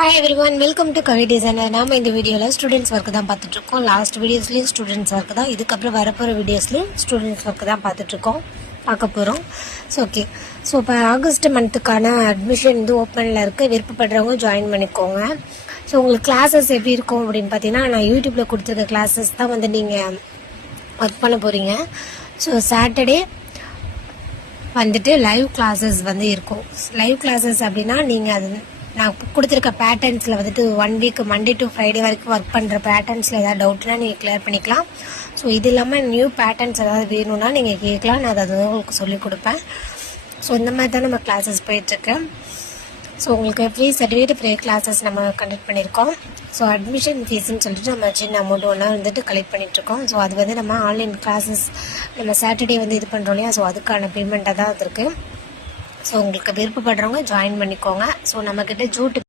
Hi everyone, welcome to Kavi Designer. நாம இந்த வீடியோல ஸ்டூடெண்ட்ஸ் ஒர்க் தான் பார்த்துட்டு இருக்கோம். லாஸ்ட் வீடியோஸ்லயும் ஸ்டூடெண்ட்ஸ் ஒர்க் தான், இதுக்கப்புறம் வரப்போகிற வீடியோஸ்லயும் ஸ்டூடெண்ட்ஸ் ஒர்க் தான் பார்க்க போகிறோம். ஓகே, ஸோ இப்போ ஆகஸ்ட் மந்த்துக்கான அட்மிஷன் வந்து ஓப்பனில் இருக்குது. விருப்பப்படுறவங்க ஜாயின் பண்ணிக்கோங்க. ஸோ உங்களுக்கு கிளாஸஸ் எப்படி இருக்கும் அப்படின்னு பார்த்தீங்கன்னா, நான் யூடியூப்பில் கொடுத்துருக்க கிளாஸஸ் தான் வந்து நீங்கள் ஒர்க் பண்ண போகிறீங்க. ஸோ சாட்டர்டே வந்துட்டு லைவ் கிளாஸஸ் வந்து இருக்கும். லைவ் கிளாஸஸ் அப்படின்னா நீங்கள் அது நான் கொடுத்துருக்க பேட்டர்ன்ஸில் வந்துட்டு 1 வீக் மண்டே டு ஃப்ரைடே வரைக்கும் ஒர்க் பண்ணுற பேட்டர்ன்ஸில் ஏதாவது டவுட்னா நீங்கள் கிளியர் பண்ணிக்கலாம். ஸோ இது இல்லாமல் நியூ பேட்டர்ன்ஸ் ஏதாவது வேணும்னா நீங்கள் கேட்கலாம், நான் அதை உங்களுக்கு சொல்லிக் கொடுப்பேன். ஸோ இந்த மாதிரி தான் நம்ம கிளாஸஸ் போயிட்டுருக்கு. ஸோ உங்களுக்கு ஃப்ரீ சர்டிஃபிகேட் ஃப்ரீ கிளாஸஸ் நம்ம கண்டக்ட் பண்ணியிருக்கோம். ஸோ அட்மிஷன் ஃபீஸ்ன்னு சொல்லிட்டு நம்ம சின்ன அமௌண்ட் ஒன்றா வந்துட்டு கலெக்ட் பண்ணிகிட்ருக்கோம். ஸோ அது வந்து நம்ம ஆன்லைன் கிளாஸஸ் நம்ம சாட்டர்டே வந்து இது பண்ணுறோம் இல்லையா, ஸோ அதுக்கான பேமெண்ட்டாக தான் அது இருக்குது. ஸோ உங்களுக்கு விருப்பப்படுறவங்க ஜாயின் பண்ணிக்கோங்க. ஸோ நம்மக்கிட்ட ஜூட்